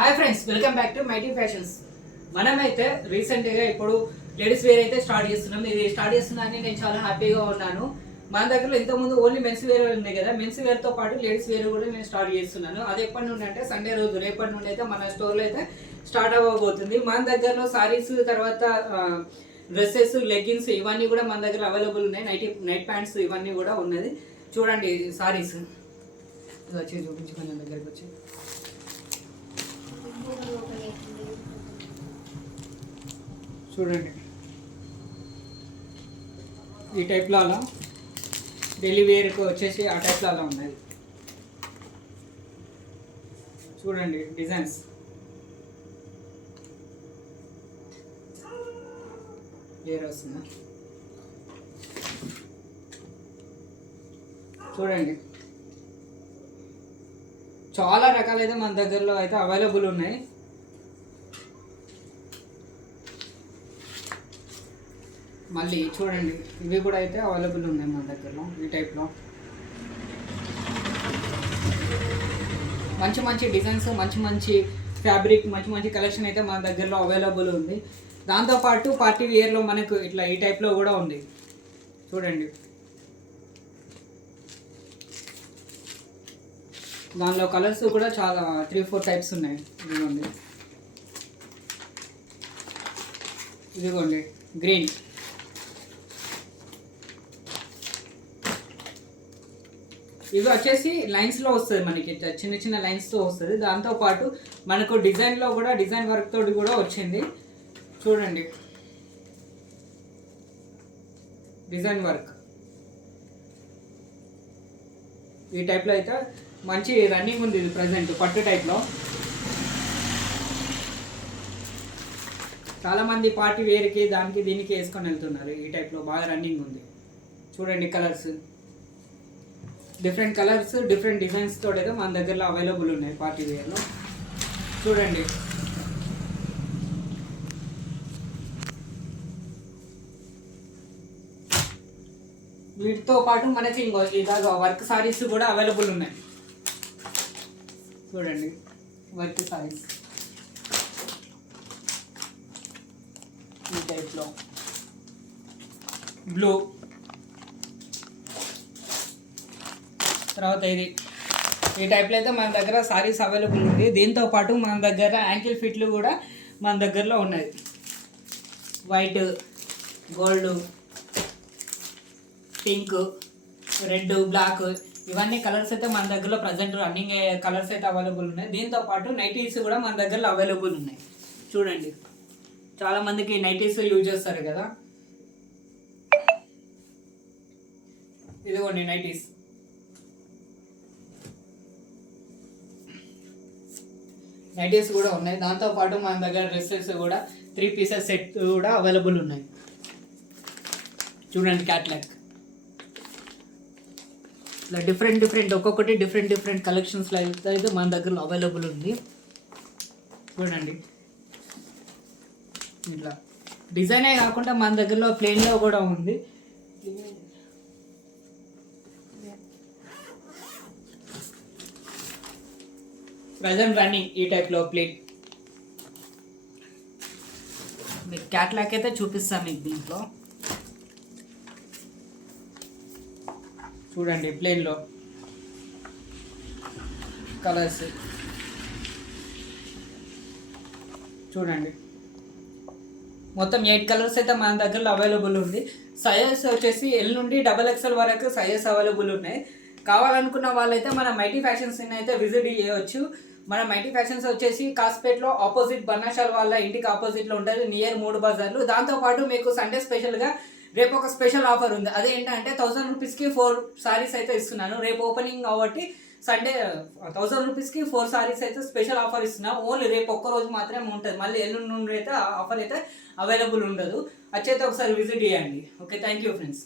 Hi friends, welcome back to mighty fashions. మనమైతే రీసెంట్గా ఇప్పుడు లేడీస్ వేర్ అయితే స్టార్ట్ చేస్తున్నాం. ఇది స్టార్ట్ చేస్తున్నానని నేను చాలా హ్యాపీగా ఉన్నాను. మన దగ్గర ఇంతకుముందు ఓన్లీ మెన్స్ వేర్ ఉన్నాయి కదా, మెన్స్ వేర్తో పాటు లేడీస్ వేర్ కూడా నేను స్టార్ట్ చేస్తున్నాను. అది ఎప్పటి నుండి అంటే సండే రోజు, రేపటి నుండి అయితే మన స్టోర్లో అయితే స్టార్ట్ అవ్వబోతుంది. మన దగ్గరలో సారీస్, తర్వాత డ్రెస్సెస్, లెగ్గిన్స్ ఇవన్నీ కూడా మన దగ్గర అవైలబుల్ ఉన్నాయి. నైట్ ప్యాంట్స్ ఇవన్నీ కూడా ఉన్నది. చూడండి సారీస్ వచ్చి చూపించుకుని దగ్గరికి వచ్చి చూడండి. ఈ టైప్లో అలా డైలీ వేర్కి వచ్చేసి ఆ టైప్లో అలా ఉన్నది. చూడండి డిజైన్స్. వేర్ వస్తుందా చూడండి. చాలా రకాలైతే మన దగ్గరలో అయితే అవైలబుల్ ఉన్నాయి. మళ్ళీ చూడండి, ఇవి కూడా అయితే అవైలబుల్ ఉన్నాయి మన దగ్గరలో. ఈ టైప్లో మంచి మంచి డిజైన్స్, మంచి మంచి ఫ్యాబ్రిక్, మంచి మంచి కలెక్షన్ అయితే మన దగ్గరలో అవైలబుల్ ఉంది. దాంతోపాటు పార్టీ వేర్లో మనకు ఇట్లా ఈ టైప్లో కూడా ఉంది. చూడండి, దానిలో కలర్స్ కూడా చాలా 3-4 టైప్స్ ఉన్నాయి. ఇదిగోండి గ్రీన్, ఇవి వచ్చేసి లైన్స్లో వస్తుంది మనకి, చిన్న చిన్న లైన్స్తో వస్తుంది. దాంతోపాటు మనకు డిజైన్లో కూడా డిజైన్ వర్క్ తోటి కూడా వచ్చింది. చూడండి డిజైన్ వర్క్ ఈ టైప్లో అయితే మంచి రన్నింగ్ ఉంది. ఇది ప్రజెంట్ పట్టు టైప్లో చాలామంది పార్టీ వేర్కి దానికి దీనికి వేసుకొని వెళ్తున్నారు. ఈ టైప్లో బాగా రన్నింగ్ ఉంది. చూడండి colours, different colours, different designs తోటి అయితే మన దగ్గరలో అవైలబుల్ ఉన్నాయి పార్టీ వేర్లో. చూడండి వీటితో పాటు మనకి ఇంకో ఇలాగా వర్క్ సారీస్ కూడా అవైలబుల్ ఉన్నాయి. చూడండి వర్క్ సారీస్ ఈ టైప్లో బ్లూ, తర్వాత ఇది ఈ టైప్లో అయితే మన దగ్గర సారీస్ అవైలబుల్ ఉంది. దీంతో పాటు మన దగ్గర యాంకిల్ ఫిట్లు కూడా మన దగ్గరలో ఉన్నాయి. White, gold, pink, red, black ఇవన్నీ కలర్స్ అయితే మన దగ్గరలో ప్రజెంట్ రన్నింగ్ కలర్స్ అయితే అవైలబుల్ ఉన్నాయి. దీంతో పాటు నైటీస్ కూడా మన దగ్గరలో అవైలబుల్ ఉన్నాయి. చూడండి, చాలామందికి నైటీస్ యూజ్ చేస్తారు కదా, ఇదిగోండి నైటీస్. నైటీస్ కూడా ఉన్నాయి. దాంతోపాటు మన దగ్గర డ్రెస్సెస్ కూడా 3 పీసెస్ సెట్ కూడా అవైలబుల్ ఉన్నాయి. చూడండి క్యాట్లాగ్ ఇలా డిఫరెంట్ ఒక్కొక్కటి డిఫరెంట్ కలెక్షన్స్లో అయితే మన దగ్గర అవైలబుల్ ఉంది. చూడండి ఇట్లా డిజైనే కాకుండా మన దగ్గరలో ప్లెయిన్లో కూడా ఉంది. ప్రజెంట్ రన్నింగ్ ఈ టైప్లో ప్లేట్. మీకు క్యాట్లాగ్ అయితే చూపిస్తాను మీకు దీంట్లో. చూడండి ప్లేన్లో కలర్స్. చూడండి మొత్తం 8 కలర్స్ అయితే మన దగ్గరలో అవైలబుల్ ఉంది. సైజెస్ వచ్చేసి L నుండి XXL వరకు సైజెస్ అవైలబుల్ ఉన్నాయి. కావాలనుకున్న వాళ్ళైతే మన మైటీ ఫ్యాషన్స్ అయితే విజిట్ చేయవచ్చు. మన మైటీ ఫ్యాషన్స్ వచ్చేసి కాస్పేట్లో ఆపోజిట్ బన్నాషాల్ వాళ్ళ ఇంటికి ఆపోజిట్లో ఉంటుంది, నియర్ 3 బజార్లు. దాంతోపాటు మీకు సండే స్పెషల్గా రేపు ఒక స్పెషల్ ఆఫర్ ఉంది. అదేంటంటే 1000 రూపీస్కి 4 సారీస్ అయితే ఇస్తున్నాను. రేపు ఓపెనింగ్ కాబట్టి సండే 1000 రూపీస్కి 4 సారీస్ అయితే స్పెషల్ ఆఫర్ ఇస్తున్నాను. ఓన్లీ రేపు ఒక్కరోజు మాత్రమే ఉంటుంది. మళ్ళీ ఎల్లుండి నుండి అయితే ఆఫర్ అయితే అవైలబుల్ ఉండదు. వచ్చైతే ఒకసారి విజిట్ చేయండి. Okay, thank you friends.